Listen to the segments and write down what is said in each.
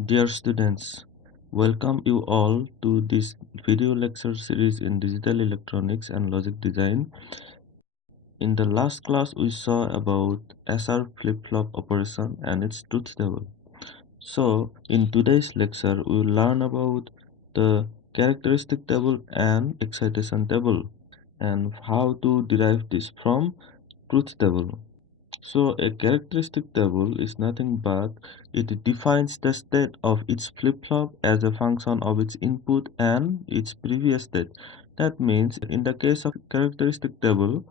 Dear students, welcome you all to this video lecture series in digital electronics and logic design. In the last class, we saw about SR flip-flop operation and its truth table. So, in today's lecture, we will learn about the characteristic table and excitation table and how to derive this from truth table. So a characteristic table is nothing but it defines the state of each flip-flop as a function of its input and its previous state. That means in the case of characteristic table,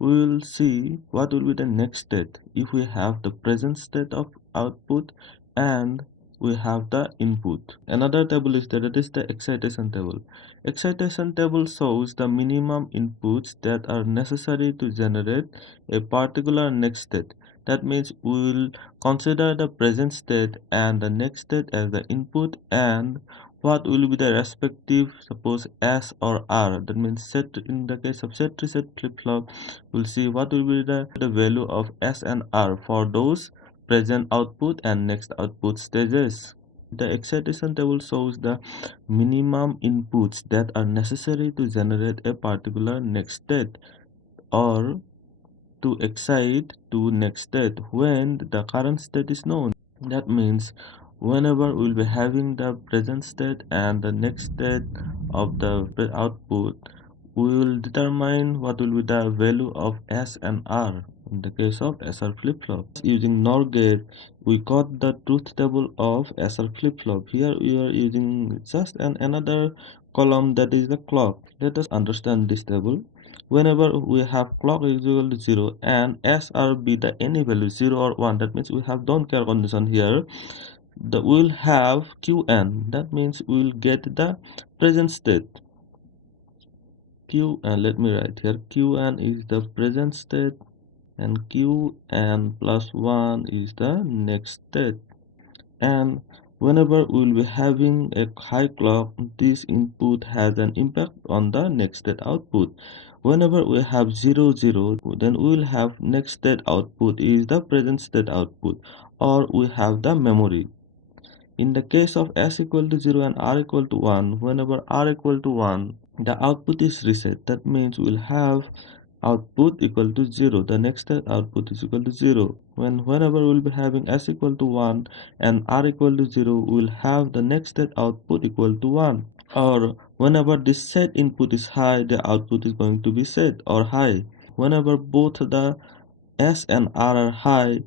we will see what will be the next state if we have the present state of output and we have the input. Another table is that is the excitation table. Excitation table shows the minimum inputs that are necessary to generate a particular next state. That means we will consider the present state and the next state as the input and what will be the respective suppose S or R. That means set in the case of set reset flip-flop, we'll see what will be the value of S and R for those present output and next output stages. The excitation table shows the minimum inputs that are necessary to generate a particular next state or to excite to next state when the current state is known. That means whenever we'll be having the present state and the next state of the output, we will determine what will be the value of S and R in the case of SR flip-flop. Using NOR gate, we got the truth table of SR flip-flop. Here we are using just another column that is the clock. Let us understand this table. Whenever we have clock is equal to 0 and SR be the any value 0 or 1, that means we have don't care condition here. We'll have Qn, that means we'll get the present state. Qn, let me write here, Qn is the present state and Qn plus 1 is the next state. And whenever we will be having a high clock, this input has an impact on the next state output. Whenever we have 0 0, then we will have next state output is the present state output, or we have the memory. In the case of S equal to 0 and R equal to 1, whenever R equal to 1, the output is reset. That means we'll have output equal to 0. The next output is equal to 0. Whenever we'll be having S equal to 1 and R equal to 0, we'll have the next output equal to 1. Or whenever this set input is high, the output is going to be set or high. Whenever both the S and R are high,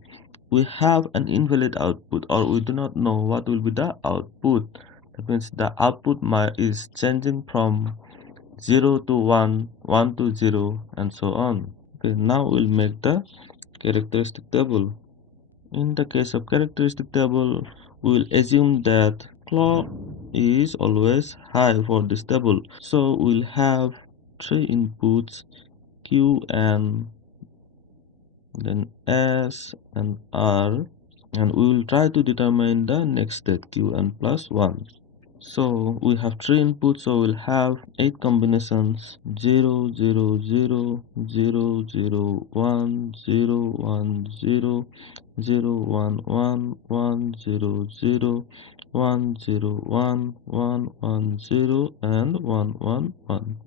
we have an invalid output or we do not know what will be the output. That means the output is changing from 0 to 1, 1 to 0 and so on. Okay, now we'll make the characteristic table. In the case of characteristic table, we will assume that clock is always high for this table. So we'll have three inputs Q and then S and R, and we will try to determine the next state Qn plus 1. So we have three inputs, so we'll have 8 combinations 0 0 0 0 0 1 0 1 0 0 1 1 1 0 0 1 0 1 1 1 0 and 1 1 1.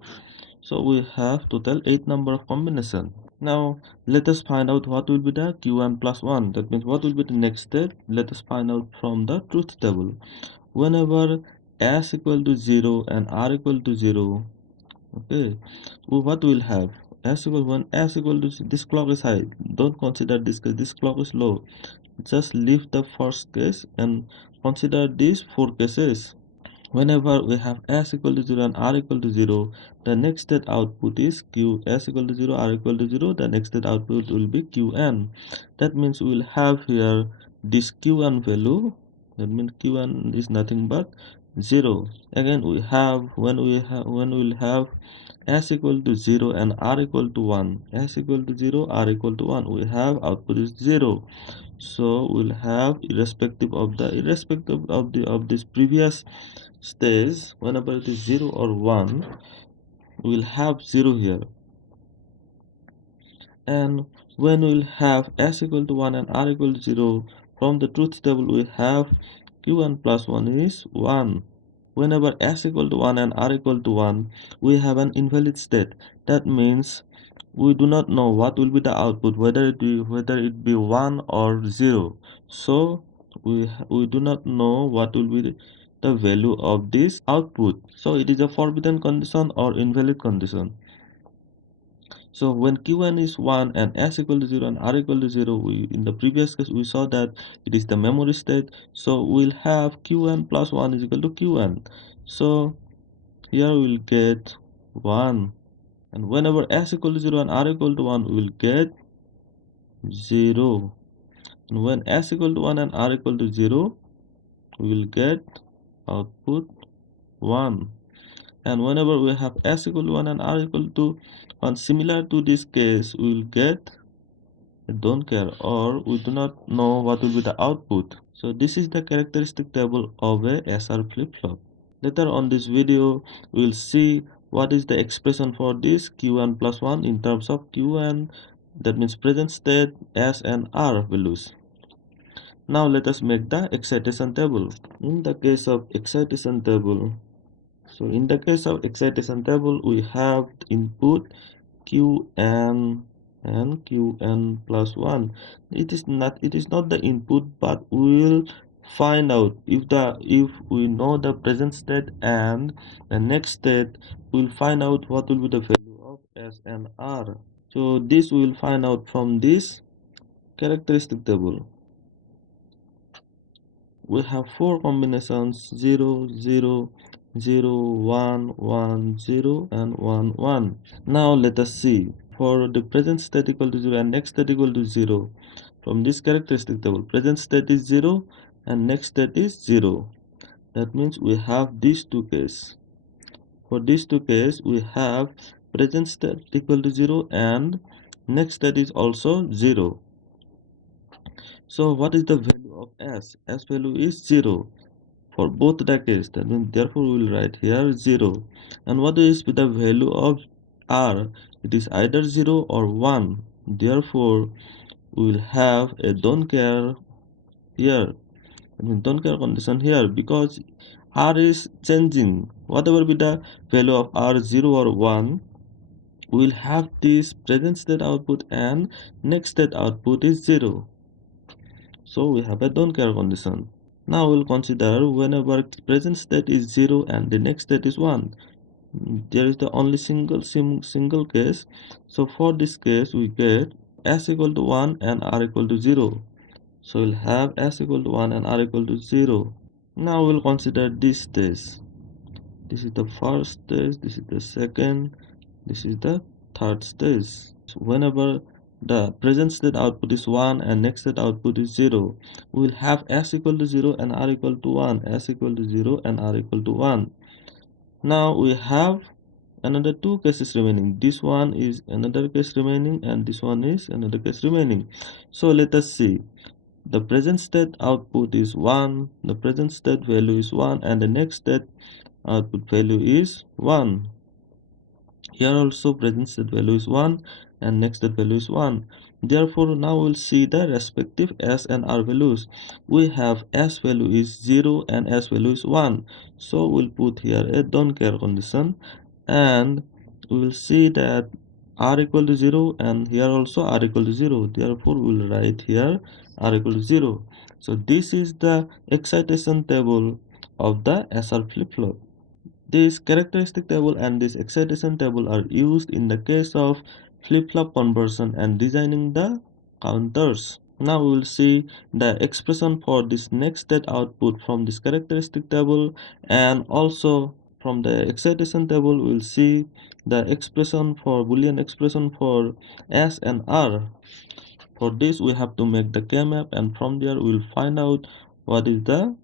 So we have total 8 number of combinations. Now let us find out what will be the Qn plus 1. That means what will be the next step. Let us find out from the truth table. Whenever S equal to 0 and R equal to 0, okay, so what will have S equal when S equal to this clock is high. Don't consider this case, this clock is low. Just leave the first case and consider these four cases. Whenever we have S equal to 0 and R equal to 0, the next state output is Q. S equal to 0, R equal to 0, the next state output will be Qn. That means we will have here this Qn value. That means Qn is nothing but 0. Again we have when we will have S equal to 0 and R equal to 1. S equal to 0, R equal to 1. We have output is 0. So we'll have irrespective of this previous stage, whenever it is 0 or 1, we'll have 0 here. And when we'll have S equal to 1 and R equal to 0, from the truth table we have qn plus 1 is 1. Whenever s equal to 1 and r equal to 1, we have an invalid state. That means we do not know what will be the output, whether it be 1 or 0. So we do not know what will be the value of this output. So it is a forbidden condition or invalid condition. So when qn is 1 and s equal to 0 and r equal to 0, in the previous case we saw that it is the memory state. So we'll have qn plus 1 is equal to qn. So here we'll get 1. And whenever s equal to 0 and r equal to 1, we will get 0. And when s equal to 1 and r equal to 0, we will get output 1. And whenever we have s equal to 1 and r equal to 1, similar to this case, we will get don't care, or we do not know what will be the output. So this is the characteristic table of a SR flip-flop. Later on this video, we will see what is the expression for this Qn plus 1 in terms of Qn, that means present state, S and R values. Now let us make the excitation table. In the case of excitation table, we have input qn and qn plus 1. It is not the input, but we will find out if we know the present state and the next state, we'll find out what will be the value of s and r. So this we will find out from this characteristic table. We have four combinations: 0 0 0 1 1 0 and 1 1. Now let us see for the present state equal to 0 and next state equal to 0. From this characteristic table, present state is 0 and next state is 0. That means we have these two cases. For these two cases, we have present state equal to 0 and next state is also 0. So what is the value of s? S value is 0 for both the cases. That means therefore we will write here 0. And what is the value of r? It is either 0 or 1. Therefore we will have a don't care here. I mean don't care condition here, because r is changing. Whatever be the value of r, 0 or 1, we will have this present state output and next state output is 0. So we have a don't care condition. Now we'll consider whenever present state is 0 and the next state is 1. There is the only single case. So for this case we get s equal to 1 and r equal to 0. So we'll have s equal to 1 and r equal to 0. Now we'll consider this stage. This is the first stage, this is the second, this is the third stage. So whenever the present state output is 1 and next state output is 0, we will have s equal to 0 and r equal to 1, s equal to 0 and r equal to 1. Now we have another two cases remaining. This one is another case remaining and this one is another case remaining. So let us see. The present state output is 1, the present state value is 1, and the next state output value is 1. Here also present state value is 1 and next state value is 1. Therefore now we'll see the respective s and r values. We have s value is 0 and s value is 1. So we'll put here a don't care condition, and we will see that r equal to 0 and here also r equal to 0. Therefore we'll write here r equal to 0. So this is the excitation table of the SR flip-flop. This characteristic table and this excitation table are used in the case of flip-flop conversion and designing the counters. Now we will see the expression for this next state output from this characteristic table, and also from the excitation table we will see the expression for Boolean expression for S and R. For this we have to make the K-map, and from there we will find out what is the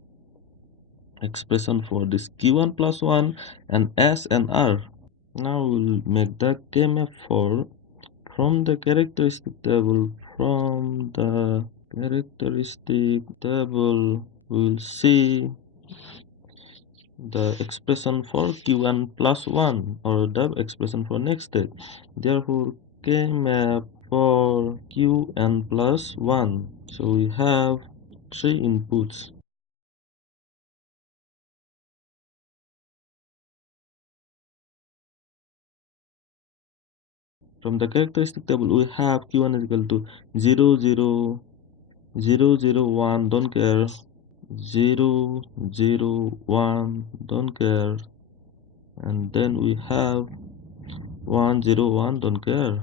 expression for this q1 plus 1 and s and r. Now we'll make the k-map for from the characteristic table. From the characteristic table we'll see the expression for q1 plus 1, or the expression for next state. Therefore k-map for qn plus 1. So we have three inputs. From the characteristic table, we have q1 is equal to 0, 0, 0, 0, 1, don't care, 0, 0, 1, don't care, and then we have 1, 0, 1, don't care,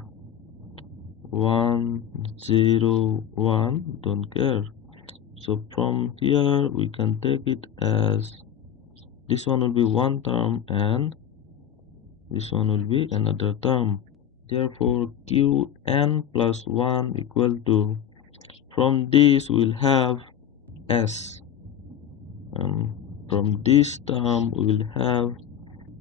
1, 0, 1, don't care. So from here we can take it as this one will be one term and this one will be another term. Therefore qn plus 1 equal to, from this we'll have s, and from this term we'll have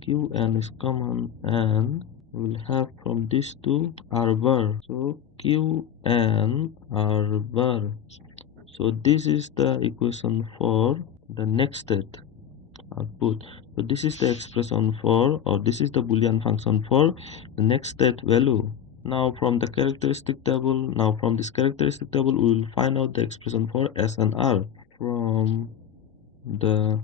qn is common, and we'll have from this two r bar. So qn r bar. So this is the equation for the next state output. So this is the expression for, or this is the boolean function for the next state value. Now from the characteristic table, now from this characteristic table we will find out the expression for s and r. From the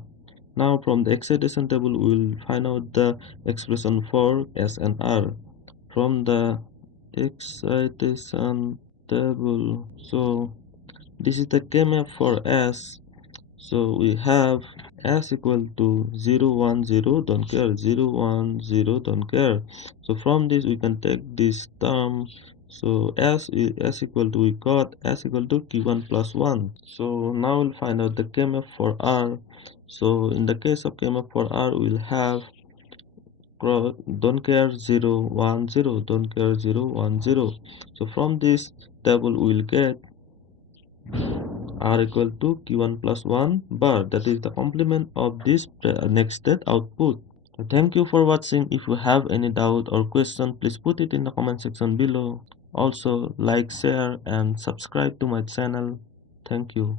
from the excitation table we will find out the expression for s and r. From the excitation table, so this is the kmap for s. So we have s equal to 0, 1, 0, don't care, 0, 1, 0, don't care. So from this we can take this term. So s equal to, we got s equal to q1 plus 1. So now we'll find out the kmap for r. So in the case of kmap for r, we'll have don't care 0, 1, 0, don't care 0, 1, 0. So from this table we'll get r equal to q1 plus 1 bar, that is the complement of this next state output. So thank you for watching. If you have any doubt or question, please put it in the comment section below. Also like, share and subscribe to my channel. Thank you.